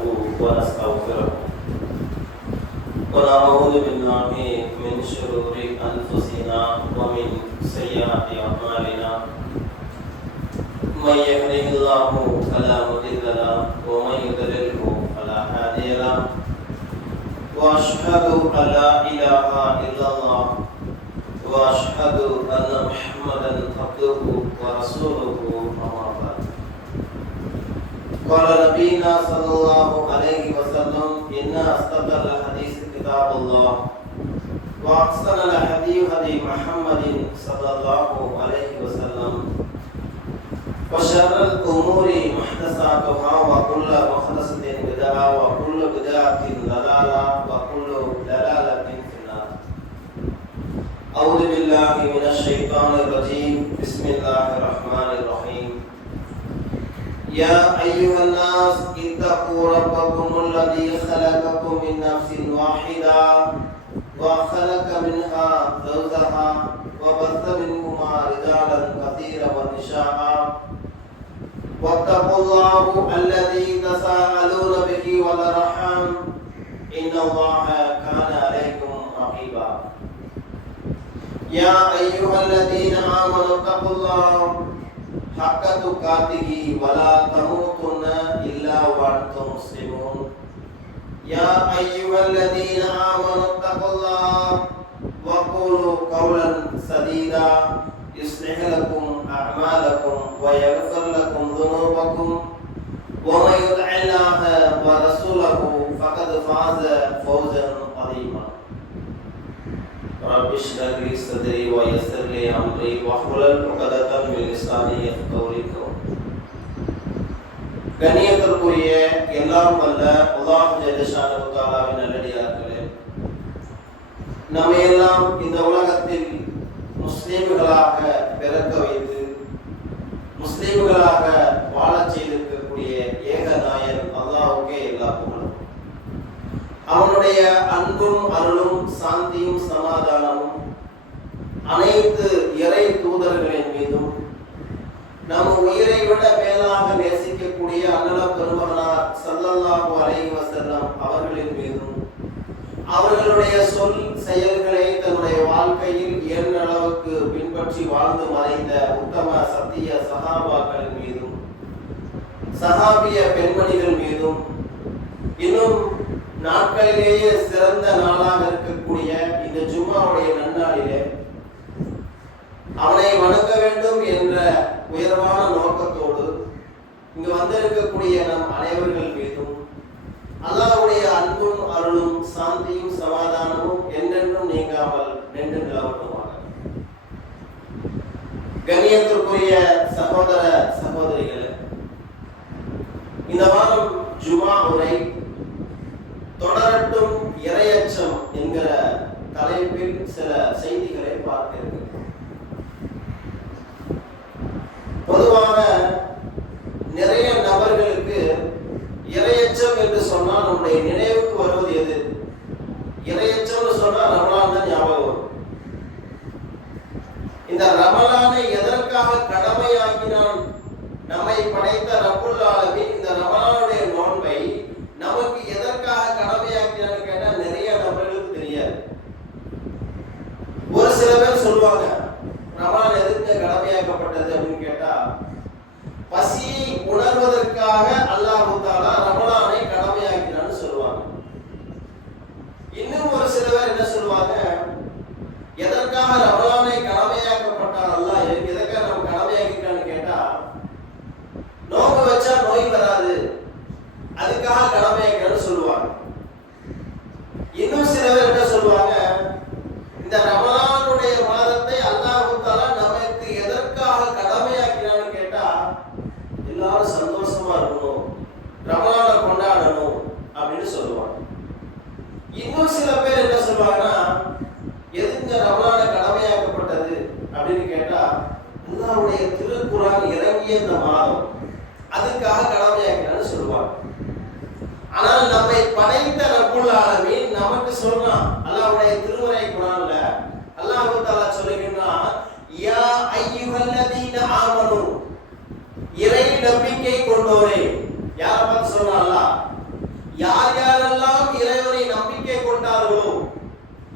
نستعينه ونستغفره ونعوذ بالله من شرور أنفسنا ومن سيئات أعمالنا من يهده الله فلا مضل له ومن يضلله فلا هادي له وأشهد أن لا إله إلا الله وأشهد أن محمدا عبده ورسوله أما بعد قال نبينا صلى الله عليه وسلم إن أصدق الحديث كتاب الله وأحسن الهدي هدي محمد صلى الله عليه وسلم وشر الأمور محدثاتها وكل محدثة بدعة وكل بدعة ضلالة وكل ضلالة في النار. أعوذ بالله من الشيطان الرجيم. بسم الله الرحمن الرحيم. يا أيها الناس اتقوا ربكم الذي خلقكم من نفس واحدة وخلق منها زوجها وبث منهما رجالا كثيرا ونساء واتقوا الله الذي تساءلون به والأرحام إن الله كان عليكم رقيبا. يا أيها الذين آمنوا اتقوا الله حق تقاته ولا تموتن إلا وأنتم مسلمون. يا أيها الذين آمنوا اتقوا الله وقولوا قولا سديدا يصلح لكم أعمالكم ويغفر لكم ذنوبكم ومن يطع الله ورسوله فقد فاز فوزا عظيما. رب اشرح لي صدري ويسر لي أمري واحلل عقدة من لساني يفقهوا قولي. கண்ணியத்திற்குரிய எல்லாம் வல்ல அல்லாஹ் ஜல்ல ஷானஹு தஆலாவின் நல்லடியார்களே, நம்மையெல்லாம் இந்த உலகத்தில் முஸ்லிம்களாக பிறக்க வைத்து முஸ்லிம்களாக வாழச் செய்திருக்கக்கூடிய ஏக நாயன் அல்லாஹ்வுக்கே எல்லா புகழும். அவனுடைய அன்பும் அருளும் சாந்தியும் சமாதானமும் அனைத்து இறை தூதர்களின் மீதும் நம் உயிரை விட மேலாக நேசிக்கக்கூடிய அண்ணல் பெருமகனார் ஸல்லல்லாஹு அலைஹி வஸல்லம் அவர்களின் மீதும் அவர்களுடைய சொல் செயல்களை தன்னுடைய வாழ்க்கையில் இயன்ற அளவுக்கு பின்பற்றி வாழ்ந்து மறைந்த உத்தம சத்திய சஹாபாக்களின் மீதும் சஹாபிய பெண்மணிகள் மீதும் இன்னும் நாட்களிலேயே சிறந்த நாளாக இருக்கக்கூடிய இந்த ஜும்மாவுடைய நன்னாளிலே அவனை வணங்க வேண்டும் என்ற உயர்வான நோக்கத்தோடு இங்கு வந்திருக்கக்கூடிய நம் அனைவர்கள் மீதும் அல்லாஹ்வுடைய அன்பும் அருளும் சாந்தியும் சமாதானமும் என்றென்றும் நீங்காமல் நின்று நிலவட்டுமாக. கண்ணியத்திற்குரிய சகோதர சகோதரிகளே, இந்த வாரம் ஜுமா உரை தொடரட்டும் இறையச்சம் என்கிற தலைப்பில் சில செய்திகளை பார்க்க இருக்கிறோம். பொதுவாக நிறைய நபர்களுக்கு இறையச்சம் என்று சொன்னால் நம்முடைய நினைவுக்கு வருவது எது? இறையச்சம்னு சொன்னா ரமலான் தான் ஞாபகம் வரும். இந்த ரமலானை எதற்காக கடமையாக்கினான் நம்மை படைத்த ரப்புல் ஆலமீன்? இந்த ரமலானுடைய நோன்பை நமக்கு எதற்காக கடமையாக்கினான்னு கேட்டா நிறைய நபர்களுக்கு தெரியாது. ஒரு சில பேர் சொல்லுவாங்க, ரமலான் எதற்கு கடமையாக்கப்பட்டது அப்படின்னு கேட்டா, பசியை உணர்வதற்காக அல்லாஹ் தஆலா ரமலானை கடமையாக்கினான்னு சொல்லுவாங்க. இன்னும் ஒரு சில பேர் என்ன சொல்லுவாங்க, எதற்காக ரமலானை கடமையாக்கப்பட்டார் அல்லாஹ், எதற்காக நம்ம கடமையாக்கிட்டான்னு கேட்டா, நோன்பு வச்சா நோய் வராது, அதுக்காக கடமையாக்கினான்னு சொல்லுவாங்க. இன்னும் சில பேர் என்ன சொல்லுவாங்க, இந்த ரமலானுடைய மாதத்தை அல்லாஹ் தஆலா நமக்கு எதற்காக கடமையாக்கினான்னு கேட்டா, எல்லாரும் சந்தோஷமா இருக்கணும், ரமலானை கொண்டாடணும் அப்படின்னு சொல்லுவாங்க. இன்னும் சில பேர் என்ன சொல்லுவாங்கன்னா, எதுங்க ரமலானை கடமையாக்கப்பட்டது அப்படின்னு கேட்டா, அல்லாஹ்வுடைய திருக்குர்ஆன் இறங்கிய இந்த மாதம் அதுக்காக கடமையாக்கினான்னு சொல்லுவாங்க. ஆனால் நம்மை படைத்த ரப்புல் ஆலமீன் நமக்கு சொல்றான், அல்லாஹ்வுடைய திருமறை குர்ஆன்ல அல்லாஹ் தஆலா சொல்லுகிறான், யா அய்யுஹல்லதீன ஆமனு, இறை நம்பிக்கை கொண்டோரே. யாரை பார்த்து சொல்றான் அல்லாஹ்? யார் யாரெல்லாம் இறைவனை நம்பிக்கை கொண்டார்களோ,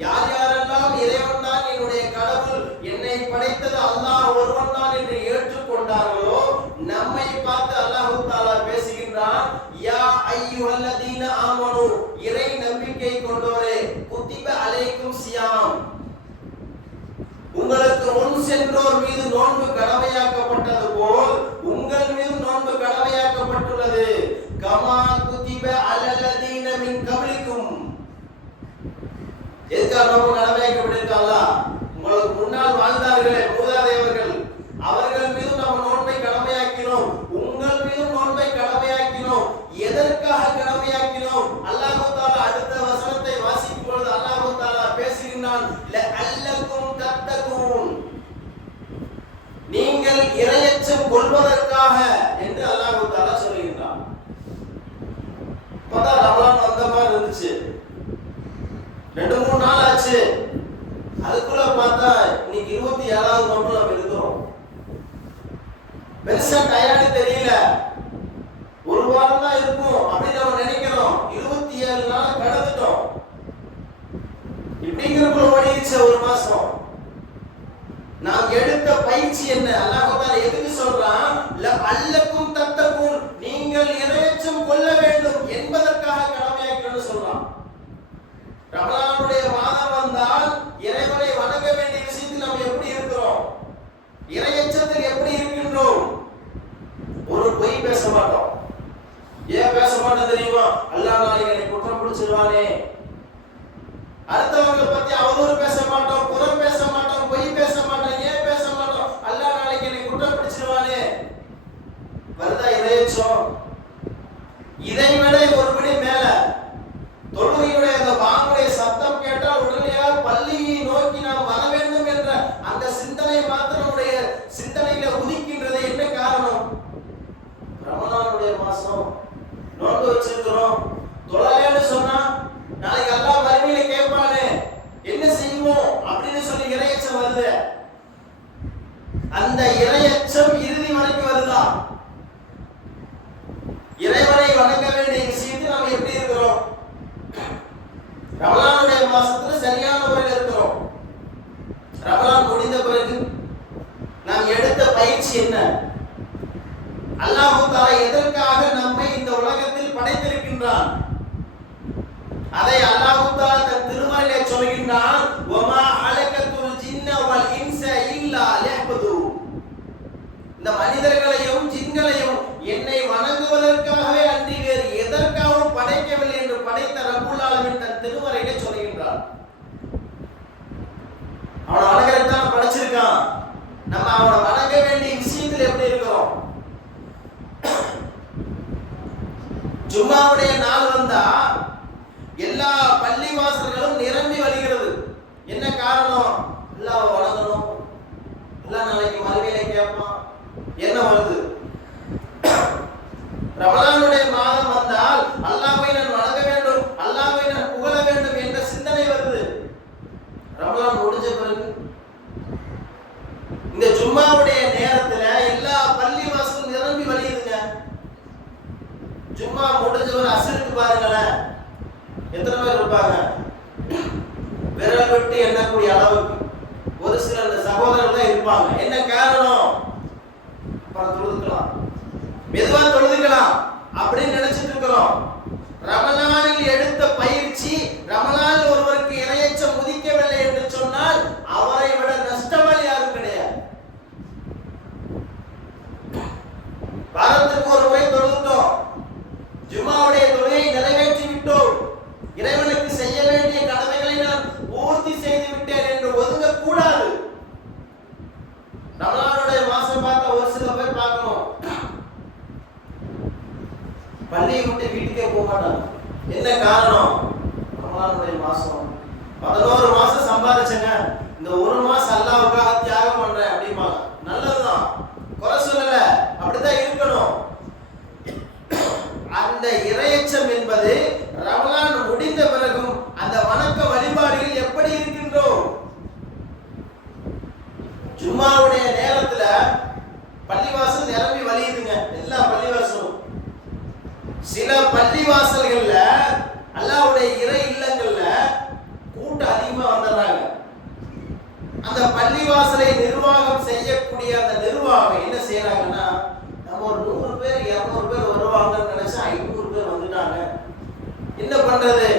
யார் யாரெல்லாம் இறைவன் தான் என்னுடைய கடவுள், என்னை படைத்தது அல்லாஹ் ஒருவன் தான் என்று ஏற்றுக்கொண்டார்களோ, நம்மை பார்த்து அல்லாஹ் தஆலா பேசுகின்றான், யா அய்யுஹல்லதீன ஆமனு, இறை நம்பிக்கை கொண்டோரே, குத்திப அலைக்கும் சியாம், உங்களுக்கு முன் சென்றோர் மீது நோன்பு கடமையாக்கப்பட்டது போல் உங்கள் மீது நோன்பு கடமையாக்கப்பட்டுள்ளது. கமா குத்திப அலல்லதீன மின் கப்லிக்கும், எதுக்காக நோன்பு கடமையாக்கப்பட்டிருக்காங்களா? உங்களுக்கு முன்னால் வாழ்ந்தார்களே மூதாதையவர்கள், அவர்கள் மீது நம்ம நோன்பை கடமையாக்கினோம், உங்கள் மீது நோன்பை கடமையாக்கினோம். எதற்காக கடமையாக்கினோம்? அல்லாஹ் தஆலா அடுத்த வசனத்தை வாசிக்கும் பொழுது அல்லாஹ் தஆலா பேசுகிறான், லஅல்லகும் தத்தகூன், நீங்கள் இறையச்சம் கொள்வதற்காக என்று அல்லாஹ் தஆலா சொல்கிறான். பதா ரமலான் வந்த மாதிரி இருந்துச்சு, 2-3 நாள் ஆச்சு, அதுக்குள்ள பார்த்தா இன்னைக்கு 27வது நோன்பு நம்ம இருக்கிறோம். பெருசா டயர்டு தெரியல, ஒரு வாரம் தான் இருக்கும் அப்படின்னு நம்ம நினைக்கிறோம். 27 நாள் கடந்துட்டோம். இப்படிங்கிறப்ப ஓடிடுச்சு ஒரு மாசம். நாம் எடுத்த பயிற்சி என்ன? அல்லாஹ் தஆலா எதுக்கு சொல்றான்? லஅல்லகும் தத்தகூன், நீங்கள் இறையச்சம் கொள்ள வேண்டும் என்பதற்காக கடமையாக்கணும்னு சொல்றான். ரமலானுடைய மாதம் வந்தால் இறைவனை வணங்க வேண்டிய விஷயத்தில் நாம் எப்படி இருக்கிறோம்? இறையச்சத்தில் எப்படி இருக்கின்றோம்? ஒரு பொய் பேச மாட்டோம். ஏன் பேச மாட்டோம் தெரியுமா? அல்லாஹ் நாளைக்கு என்னை குற்றம் பிடிச்சிருவானே. அடுத்தவங்களை பத்தி அவதூறு பேச மாட்டோம், புறம் பேச மாட்டோம், பொய் பேச மாட்டோம். ஏன் பேச மாட்டோம்? அல்லாஹ் நாளைக்கு என்னை குற்றம் பிடிச்சிருவானே. வருதா இறையச்சம்? இதை விட ஒருபடி மேல தொழுகையுடைய அந்த வாங்குடைய சத்தம் கேட்டால் உடனடியாக பள்ளியை நோக்கி நாம் வர வேண்டும் என்ற அந்த சிந்தனை மாத்திரம் நம்முடைய சிந்தனையில உதிக்கின்றது. என்ன காரணம்? ரமலானுடைய மாசம் நோன்பு வச்சிருக்கிறோம், தொழலைன்னு சொன்னா நாளைக்கு அல்லாஹ் மறுமையில கேட்பானே, என்ன செய்வோம் அப்படின்னு சொல்லி இறையச்சம் வருது. அந்த இறையச்சம் இறுதி வரைக்கும் வருதா? இறைவனை வணங்க வேண்டிய விஷயத்தில் நாம் எப்படி இருக்கிறோம்? ரமலானுடைய மாசத்துல சரியான முறையில் இருக்கிறோம். ரமலான் முடிந்த பிறகு நாம் எடுத்த பயிற்சி என்ன? அல்லாஹ் தஆலா எதற்காக நம்மை இந்த உலகத்தில் படைத்திருக்கின்றான்? அதை அல்லாஹ் தஆலா தன் திருமறையிலே சொல்கின்றான், வமா ஹலகத்துல் ஜின்ன வல் இன்ஸ இல்லா லியஅ்புது, இந்த மனிதர்களையும் ஜின்களையும் என்னை வணங்குவதற்காகவே அன்றி வேறு எதற்காகவும் படைக்கவில்லை என்று படைத்த ரப்புல் ஆலமீன் தன் திருமறையிலே சொல்கின்றான். அவனை வணங்குறதுக்கு படைச்சிருக்கான். நம்ம அவனை வணங்க வேண்டிய விஷயத்தில் எப்படி இருக்கிறோம்? ஜும்மாவுடைய நாள் வந்தா எல்லா பள்ளி வாசல்களும் நிரம்பி வழிகிறது. என்ன காரணம்? அல்லாஹ்வை வணங்கணும், அல்லாஹ் நாளைக்கு மறுமையில கேட்பான். என்ன வருது? ரமலானுடைய மாதம் வந்தால் அல்லாஹ்வை நான் வணங்க வேண்டும், அல்லாஹ்வை நான் புகழ வேண்டும் என்ற சிந்தனை வருது. ரமலான் முடிஞ்ச பிறகு இந்த ஜும்மாவுடைய நேரத்துல எல்லா பள்ளி வாசலும் நிரம்பி வழியுதுங்க. ஜும்மா முடிஞ்ச ஒரு அசருக்கு பாருங்களேன், எத்தனை பேர் இருப்பாங்க? விரல் விட்டு எண்ணக்கூடிய அளவுக்கு ஒரு சில சகோதரர்கள் தான் இருப்பாங்க. என்ன காரணம்? தொழுதுக்கலாம், மெதுவா தொழுதுக்கலாம் அப்படின்னு நினைச்சிட்டு இருக்கிறோம். ரமலானில் எடுத்த பயிற்சி, ரமலானில் ஒருவருக்கு இறையச்சம் உதிக்கவில்லை என்று சொன்னால் அவரை விட நஷ்டவாளி யாரும் கிடையாது. வாரத்துக்கு ஒரு முறை தொழுதுட்டோம், ஜும்மாவுடைய தொழுகையை நிறைவேற்றி விட்டோம், இறைவனுக்கு செய்ய வேண்டிய கடமைகளை நான் பூர்த்தி செய்து விட்டேன் என்று ஒதுங்க கூடாது. ரமலானுடைய மாசம் பார்த்த ஒரு சில பேர் பார்க்கணும், பள்ளியை விட்டு வீட்டுக்கே போக மாட்டாங்க. என்ன காரணம்? ரமலானுடைய மாசம் 11 மாசம் சம்பாதிச்சங்க, இந்த ஒரு மாசம் அல்லாஹ்வுக்காக தியாகம் பண்றேன் அப்படிம்பாங்க. நல்லதுதான், குறை சொல்லல, அப்படிதான் இருக்கணும். அந்த இறையச்சம் என்பது ரமலான் முடிந்த பிறகும் அந்த வணக்க வழிபாடுகள் எப்படி இருக்கின்றோம்? ஜும்மாவுடைய நேரத்துல பள்ளிவாசல் நிரம்பி வழியுதுங்க, எல்லா பள்ளிவாசலும். சில பள்ளிவாசல்கள்ல அல்லாஹ்வுடைய இறை இல்லங்கள்ல கூட்டம் அதிகமா வந்துடுறாங்க. அந்த பள்ளிவாசலை நிர்வாகம் செய்யக்கூடிய அந்த நிர்வாகம் என்ன செய்யறாங்கன்னா, நம்ம ஒரு 100 பேர் 200 பேர் வருவாங்கன்னு நினைச்சா 500 பேர் வந்துட்டாங்க. என்ன பண்றது?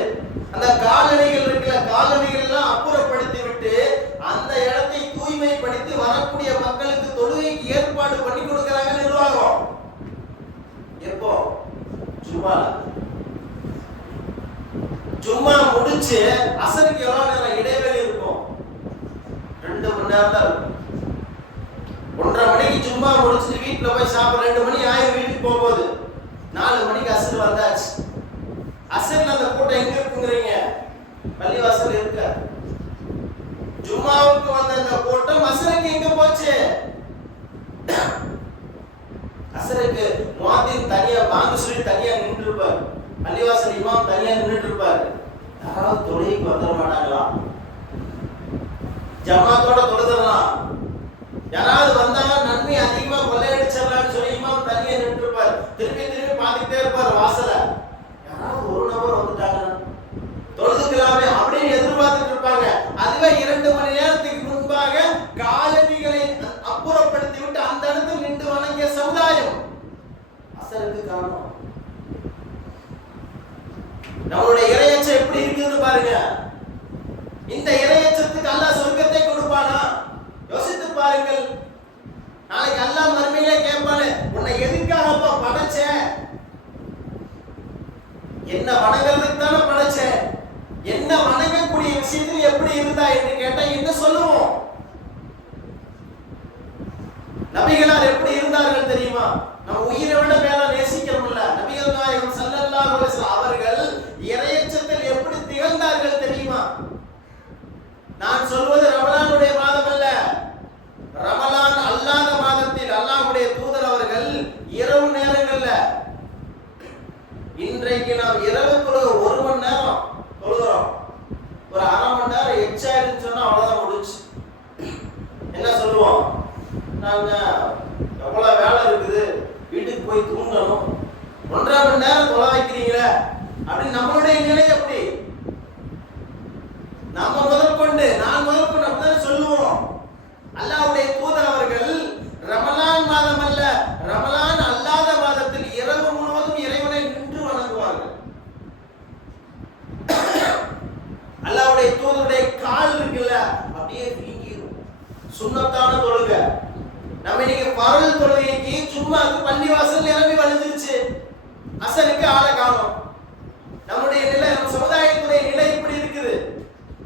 அந்த காலணிகள் இருக்குல்ல, காலணிகள் எல்லாம் அப்புறப்படுத்தி விட்டு அந்த இடத்தை தூய்மைப்படுத்தி வரக்கூடிய மக்களுக்கு தொழுகைக்கு ஏற்பாடு பண்ணி கொடுக்கறாங்க நிர்வாகம். எப்போ? ஜும்மா முடிச்சு அசருக்கு எவ்வளவு நேரம் இடைவெளி இருக்கும்? 2 மணி நேரம் தான் இருக்கும். 1:30 மணிக்கு ஜும்மா முடிச்சுட்டு வீட்டுல போய் சாப்பிட 2 மணி ஆயிரம் வீட்டுக்கு போகும்போது 4 மணிக்கு அசர் வந்தாச்சு. அசர்ல அந்த கூட்டம் எங்க இருக்குங்கிறீங்க? பள்ளிவாசல் இருக்க. ஜும்மாவுக்கு வந்த அந்த கூட்டம் அசருக்கு எங்க போச்சு? அசருக்கு முஅத்தின் தனியா பாங்கு சொல்லி தனியா நின்று இருப்பார். பள்ளிவாசல் இமாம் தனியா நின்னுட்டு இருப்பார். யாராவது தொழுகைக்கு வந்துட மாட்டாங்களா? ஜமாத்தோட தொழுதலாம். யாராவது வந்தா நன்மை அதிகமா கொள்ளையடிச்சிடலாம்னு சொல்லி இமாம் தனியா நின்று இருப்பார். திருப்பி திருப்பி பார்த்துட்டே இருப்பார் வாசல. யாராவது ஒரு நபர் வந்துட்டாங்க தொழுதுக்கலாமே அப்படின்னு எதிர்பார்த்துட்டு இருப்பாங்க. அதுவே 2 மணி நேரத்துக்கு முன்பாக காலணிகளை அப்புறப்படுத்தி விட்டு அந்த இடத்துல நின்று வணங்கிய சமுதாயம் அசருக்கு காரணம். நம்மளுடைய இறையச்சம் எப்படி இருக்குன்னு பாருங்க. இந்த இறையச்சத்துக்கு அல்லாஹ் சொர்க்கத்தை கொடுப்பானா? யோசித்து பாருங்கள். நாளைக்கு அல்லாஹ் மறுமையிலே கேட்பானே, உன்னை எதுக்காகப்பா படைச்சேன்? என்ன வணங்குறதுக்கு தானே படைச்சேன். என்ன வணங்கக்கூடிய விஷயத்தில் எப்படி இருந்தா என்று கேட்டா என்ன சொல்லுவோம்? நபிகளார் எப்படி இருந்தார்கள் தெரியுமா? நம்ம உயிரை விட மேல நேசிக்கிறோம்ல. நபிகள் நாயகம் ஸல்லல்லாஹு அலைஹி வஸல்லம் அவர்கள் இறையச்சத்தில் எப்படி திகழ்ந்தார்கள் தெரியுமா? நான் சொல்வது ரமலானுடைய மாதம் அல்ல. ரமலான் அல்லாத மாதத்தில் அல்லாஹ்வுடைய தூதர் அவர்கள் இரவு நேரங்கள்ல, இன்றைக்கு நாம் இரவு தொழுக 1 மணி நேரம் தொழுகிறோம், ஒரு 1/2 மணி நேரம் எச்சாயின்னு சொன்னா அவ்வளவுதான் முடிச்சு. என்ன சொல்லுவோம்? நாங்க எவ்வளவு வேலை இருக்குது, வீட்டுக்கு போய் தூங்கணும், 1.5 மணி நேரம் தொலை வைக்கிறீங்களே அப்படின்னு நம்மளுடைய நிலை எப்படி? நம்ம முதற்கொண்டு நான் முதற்கொண்டு அப்படிதான் சொல்லுவோம். அல்லாஹ்வுடைய தூதர் அவர்கள் ரமலான் மாதம் அல்ல, ரமலான் அல்லாத மாதத்தில் இரவு முழுவதும் இறைவனை நின்று வணங்குவார்கள். அல்லாஹ்வுடைய தூதருடைய கால் இருக்குல்ல, அப்படியே வீங்கிரும். சுன்னத்தான தொழுகை. நம்ம இன்னைக்கு பரல் தொழுகைக்கு சும்மாக்கு பள்ளிவாசல் நிரம்பி வழிஞ்சிருச்சு. அசருக்கு ஆளை காணோம். நம்முடைய நிலை, நம்ம சமுதாயத்துடைய நிலை இப்படி இருக்குது.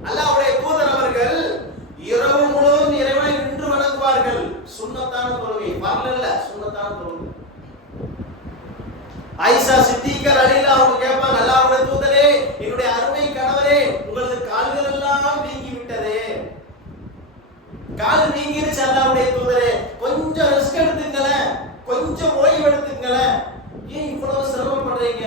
அல்லாஹ்வுடைய தூதர் அவர்கள் இரவு முழுவதும் இறைவனை நின்று வணங்குவார்கள். சுன்னத்தான தொழுகை, பரல் இல்ல, சுன்னத்தான தொழுகை. ஆயிஷா சித்திகா ரலியல்லாஹு அன்ஹா கேட்பாங்க, அல்லாஹ்வுடைய தூதரே, என்னுடைய அருமை கணவரே, உங்களது கால்கள் எல்லாம் வீங்கி விட்டதே. கால் வீங்கிருச்சு அல்லாஹ்வுடைய தூதரே, கொஞ்சம் ரெஸ்ட் எடுத்துங்களேன், கொஞ்சம் ஓய்வு எடுத்துங்களேன். ஏன் இவ்வளவு சிரமப்படுறீங்க?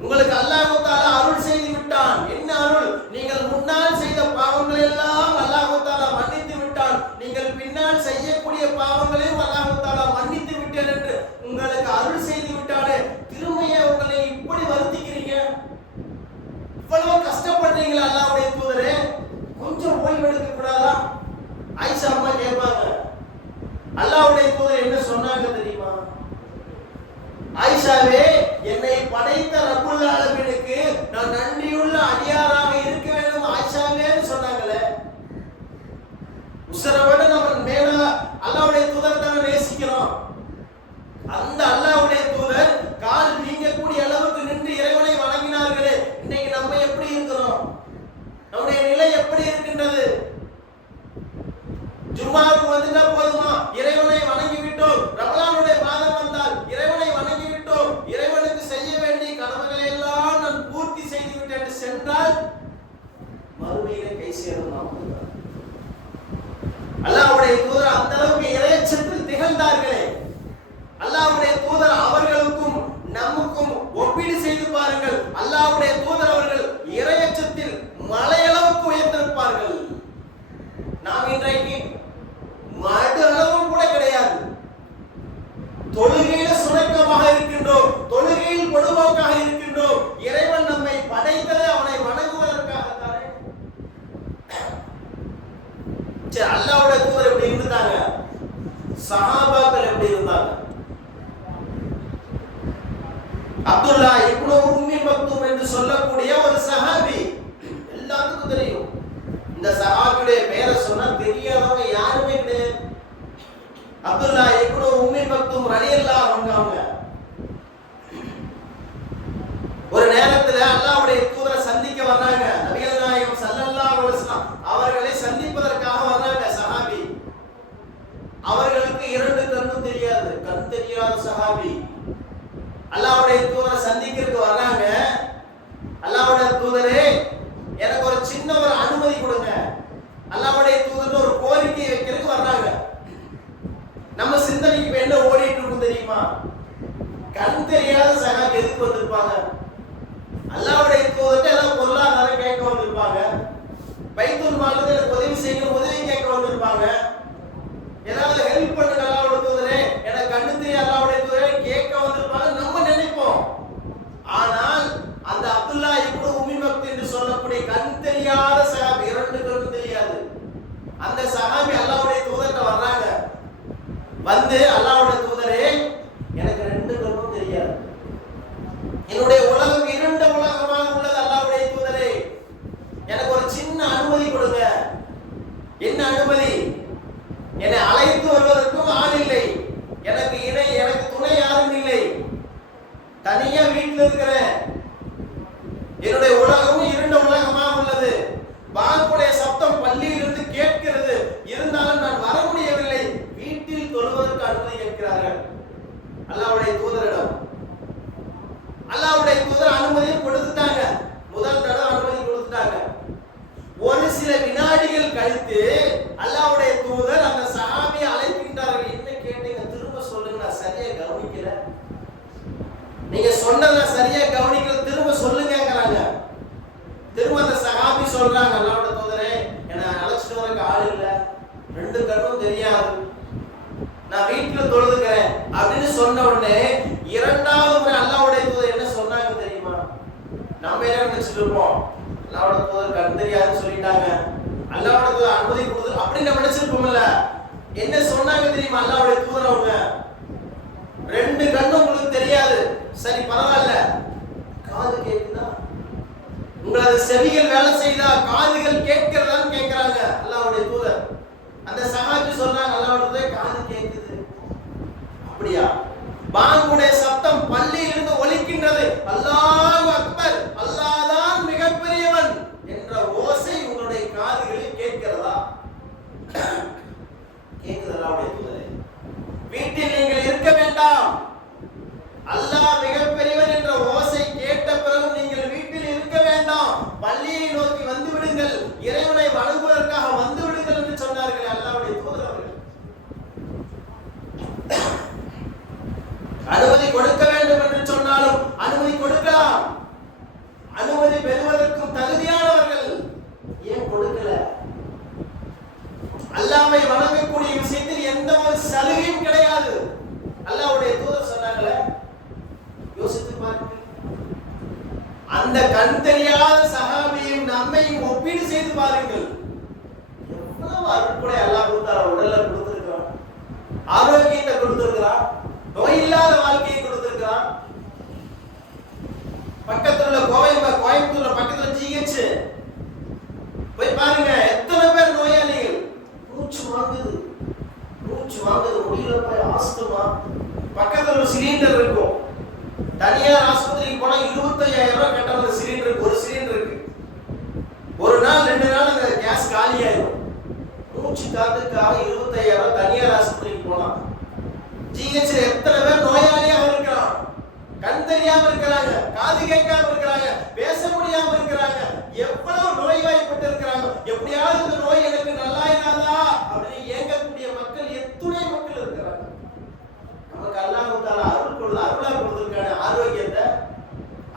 உங்களுக்கு அல்லாஹ் தஆலா அருள் செய்து விட்டான். என்ன அருள்? நீங்கள் முன்னால் செய்த பாவங்களை எல்லாம் அல்லாஹ் தஆலா மன்னித்து விட்டான். நீங்கள் பின்னால் செய்யக்கூடிய பாவங்களையும் அல்லாஹ் தஆலா மன்னித்து விட்டான் என்று உங்களுக்கு அருள் செய்து விட்டானே. திருமையை உங்களை இப்படி வருத்திக்கிறீங்க, இவ்வளவு கஷ்டப்படுறீங்களா அல்லாஹ்வுடைய தூதரே, கொஞ்சம் ஓய்வு எடுக்க கூடாதா? ஆயிஷா அம்மா கேட்பாங்க. அல்லாஹ்வுடைய தூதர் என்ன சொன்னாங்க தெரியுமா? ஆயிஷாவே, என்னை படைத்த ரப்புல் ஆலமீனுக்கு நான் நன்றியுள்ள அடியாராக இருக்க வேண்டும் ஆயிஷாவேன்னு சொன்னாங்களே. உசரவோட நம்ம மேல அல்லாஹ்வுடைய தூதர் தான் நேசிக்கிறோம். அந்த அல்லாஹ்வுடைய தூதர் கால் வீங்கக்கூடிய அளவுக்கு நின்று இறைவனை வணங்கினார்களே. இன்னைக்கு நம்ம எப்படி இருக்கிறோம்? நம்முடைய நிலை எப்படி இருக்கின்றது? ஜும்மாவுக்கு வந்துட்டா போதுமா, இறைவனை வணங்கி விட்டோம். ரமலானுடைய மாதம் வந்தால் இறைவனை வணங்கி விட்டோம், இறைவனுக்கு செய்ய வேண்டிய கடமைகளை எல்லாம் நான் பூர்த்தி செய்து விட்டேன் சென்றால் மறுமையிலே கை சேரும். அல்லாஹ்வுடைய தூதர் அந்த அளவுக்கு இறையச்சத்தில் திகழ்ந்தார்களே. அல்லாஹ்வுடைய தூதர் அவர்களுக்கும் நமக்கும் ஒப்பீடு செய்து பாருங்கள். அல்லாஹ்வுடைய தூதர் அவர்கள் இறையச்சத்தில் மலையளவுக்கு உயர்ந்திருப்பார்கள். நாம் இன்றைக்கு மடு அளவும் கூட கிடையாது. தொழுகையில் சுணக்கமாக இருக்கின்றோம், தொழுகையில் பொதுவாக இருக்கின்றோம். இறைவன் நம்மை சரி, அல்லாஹ்வுடைய தூதர் எப்படி இருந்தாங்க? சஹாபாக்கள் எப்படி இருந்தாங்க? அப்துல்லா இப்னு உம்மி மக்தூம் என்று சொல்லக்கூடிய ஒரு சஹாபி, எல்லாத்துக்கும் தெரியும். இந்த சஹாபியுடைய பெயரை சொன்னா தெரியாதவங்க யாருமே கிடையாது. அப்துல்லா இப்னு உம்மி மக்தூம் ரலியல்லாஹு அன்ஹு அவங்க ஒரு நேரத்துல அல்லாஹ்வுடைய தூதரை சந்திக்க வர்றாங்க. நபிகள் நாயகம் ஸல்லல்லாஹு அலைஹி வஸல்லம் அவர்களை சந்திப்பதற்காக வர்றாங்க சஹாபி. அவர்களுக்கு இரண்டு கண்ணும் தெரியாது, கண் தெரியாத சஹாபி. அல்லாஹ்வுடைய தூதரை சந்திக்கிறதுக்கு வர்றாங்க. அல்லாஹ்வுடைய தூதரே, எனக்கு ஒரு சின்ன ஒரு அனுமதி கொடுங்க. அல்லாஹ்வுடைய தூதர் ஒரு கோரிக்கை வைக்கிறதுக்கு வர்றாங்க. நம்ம சிந்தனைக்கு இப்ப என்ன ஓடிட்டு இருக்கும் தெரியுமா? கண் தெரியாத சஹாபி எதுக்கு வந்திருப்பாங்க? அல்லாஹ்வுடைய தூதர்ட்ட ஏதாவது பொருளாதாரம் கேட்க வந்திருப்பாங்க. பைத்துல் மால்ல எனக்கு உதவி செய்யணும், உதவி கேட்க வந்திருப்பாங்க. ஏதாவது ஹெல்ப் பண்ணுங்க அல்லாஹ்வுடைய தூதரே, எனக்கு கண்ணு தெரியாத அல்லாஹ்வுடைய தூதரே கேட்க வந்திருப்பாங்க நம்ம நினைப்போம். ஆனால் அந்த அப்துல்லா இப்னு உம்மி மக்தூம் என்று சொல்லக்கூடிய கண் தெரியாத சஹாபி, இரண்டு கண்ணு தெரியாது அந்த சஹாபி அல்லாஹ்வுடைய தூதர்ட்ட வர்றாங்க. வந்து அல்லாஹ்வுடைய தூதரே, எனக்கு ரெண்டு கண்ணும் தெரியாது, என்னுடைய உலகம் இரண்டு உலகமாக உள்ளது. அல்லாஹ்வுடைய தூதரே, எனக்கு ஒரு சின்ன அனுமதி கொடுங்க. என்ன அனுமதி? என்னை அழைத்து வருவதற்கும் ஆள் இல்லை, எனக்கு துணை யாரும் இல்லை, தனியா வீட்டில் இருக்கிறேன். என்னுடைய உலகம் இரண்டு உலகமாக உள்ளது. பாங்குடைய சப்தம் பள்ளியிலிருந்து கேட்கிறது, இருந்தாலும் நான் வர முடியவில்லை. வீட்டில் தொழுவதற்கு அனுமதி கேட்கிறார்கள் அல்லாஹ்வுடைய தூதரிடம். அல்லாஹ்வுடைய தூதர் அனுமதியை கொடுத்துட்டாங்க. முதல் தடவை அனுமதி கொடுத்துட்டாங்க. ஒரு சில வினாடிகள் கழித்து அல்லாஹ்வுடைய தூதர் அந்த சஹாபியை அழைக்கின்றார்கள். என்ன கேட்டீங்க? திரும்ப சொல்லுங்க, நான் சரியா கவனிக்கல. நீங்க சொன்னத சரியா கவனிக்கல, திரும்ப சொல்லுங்கங்கறாங்க. திரும்ப அந்த சஹாபி சொல்றாங்க, அல்லாஹ்வுடைய தூதரே, என்ன அழைச்சிட்டு வரக்கு ஆள் இல்ல, ரெண்டு கண்ணும் தெரியாது, நான் வீட்டுல தொழுதுக்கிறேன் அப்படின்னு சொன்ன உடனே இரண்டாவது முறை அல்லாஹ்வுடைய தூதர் என்ன சொன்னாங்க தெரியுமா? நம்ம என்ன நினைச்சிட்டு இருப்போம், அல்லாஹ்வுடைய தூதர் கண் தெரியாதுன்னு சொல்லிட்டாங்க, அல்லாஹ்வுடைய தூதர் அனுமதி கொடுத்து அப்படின்னு நம்ம நினைச்சிருப்போம்ல. என்ன சொன்னாங்க தெரியுமா அல்லாஹ்வுடைய தூதர்? அவங்க ரெண்டு கண்ணும் உங்களுக்கு தெரியாது, சரி பரவாயில்ல, காது கேக்குதா? உங்களது செவிகள் வேலை செய்தா? காதுகள் கேட்கிறதான்னு கேட்கிறாங்க அல்லாஹ்வுடைய தூதர். அந்த சஹாபி சொல்றாங்க, அல்லாஹ்வுடைய தூதர் காது கேக்குது. அப்படியா? பாங்குடைய சத்தம் பள்ளியிலிருந்து ஒலிக்கின்றது, அல்லாஹ் அக்பர், அல்லாஹ் தான் மிகப்பெரியவன் என்ற ஓசை உங்களுடைய காதுகளில் கேட்கிறதா? கேக்குது அல்லாஹ்வுடைய தூதரே. வீட்டில் நீங்கள் இருக்க வேண்டாம், அல்லாஹ் மிகப்பெரியவன் என்ற ஓசை கேட்ட பிறகு நீங்கள் வீட்டில் இருக்க வேண்டாம், பள்ளியை நோக்கி வந்து விடுங்கள், இறைவனை வணங்குவதற்காக வந்து விடுங்கள் என்று சொன்னார்கள் அல்லாஹ்வுடைய தூதர் அவர்கள். அனுமதி கொடுக்க வேண்டும் என்று சொன்னாலும் அனுமதி கொடுக்கலாம். அனுமதி பெறுவதற்கும் தகுதியானவர்கள், ஏன் கொடுக்கல? அல்லாஹ்வை வணங்கக்கூடிய விஷயத்தில் எந்த ஒரு சலுகையும் கிடையாது. அல்லாஹ்வுடைய தூதர் சொன்னாங்களே, யோசித்து பாருங்கள். அந்த கண் தெரியாத சஹாபியும் நம்மையும் ஒப்பீடு செய்து பாருங்கள். எவ்வளவு அருட்கொடை அல்லாஹ் தஆலா உடல்ல கொடுத்திருக்கிறான், ஆரோக்கியத்தை கொடுத்திருக்கிறான், நோய் இல்லாத வாழ்க்கையை கொடுத்திருக்கிறான். பக்கத்துல கோயம்புத்தூர்ல பக்கத்துல ஜிஹெச் போய் பாருங்க, எத்தனை பேர் நோயாளிகள். மூச்சு வாங்குது முடியல, போய் ஆஸ்துமா. பக்கத்துல ஒரு சிலிண்டர் இருக்கும், தனியார் ஆஸ்பத்திரிக்கு போனா 25,000 ரூபாய் கட்டணும் அந்த சிலிண்டருக்கு. ஒரு சிலிண்டருக்கு ஒரு நாள் 2 நாள் அந்த கேஸ் காலி ஆயிடும். மூச்சு காத்துக்காக 25,000 ரூபாய் தனியார் ஆஸ்பத்திரிக்கு போனா. ஜிஹெச்ல எத்தனை பேர் நோயாளியாக இருக்கிறான், கண் தெரியாம இருக்கிறாங்க, காது கேட்காம இருக்கிறாங்க, பேச முடியாம இருக்கிறாங்க, எவ்வளவு நோய்வாய்ப்பட்டு இருக்கிறாங்க. எப்படியாவது இந்த நோய் எனக்கு நல்லாயிராதா அப்படின்னு ஏங்கக்கூடிய மக்கள் எத்துணை மக்கள் இருக்கிறாங்க. நமக்கு அல்லாஹ் தஆலா அருளா கொடுத்திருக்கான ஆரோக்கியத்தை,